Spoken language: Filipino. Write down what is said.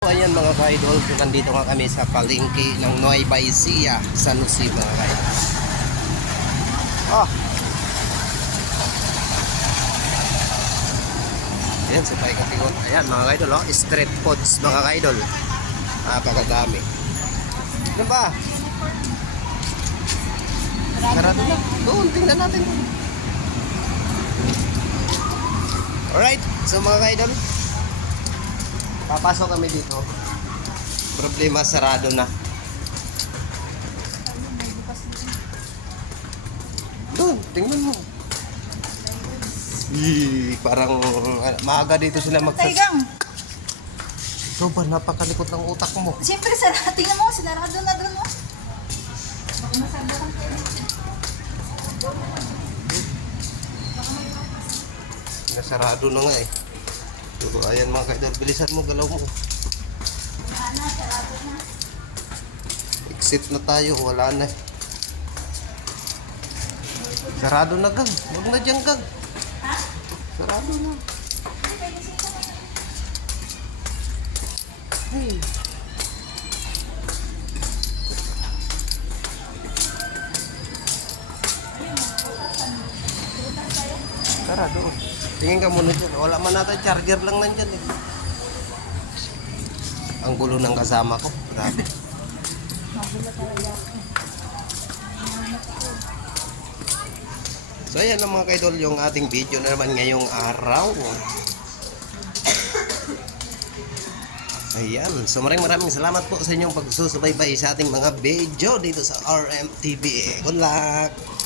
Ayan mga ka-idol, nandito nga kami sa palengke ng Nueva Ecija, San Jose mga ka-idol. Ah! Ayan, sa Pai Kapigon. Ayan mga ka-idol, oh, street foods mga ka-idol. Napakadami. Ano ba? Sarado na. Doon, tingnan natin. Alright, so mga ka-idol, Papasok kami dito. Problema sarado na. Doon, tingnan mo. Ih, parang ah, maaga dito sila magsas... Taigang, Ikaw ba, napakalikot ng utak mo. siyempre sa tingnan mo, sinarado na doon mo. Baka masabukan kayo. Nasarado na nga eh. So, ayan mga kaidol, bilisan mo, galaw mo. Ana, sarado na. Exit na tayo, wala na. Sarado na gang. Huwag na dyan gang. Sarado na. Hey. Tara, doon. Tingin ka muna dyan. Wala man natin, charger lang nandyan eh. Ang gulo ng kasama ko. Grabe. So ayan lang mga kaidol yung ating video na naman ngayong araw. Ayan. So maraming maraming salamat po sa inyong pagsusubaybay sa ating mga video dito sa RMTV. Good luck!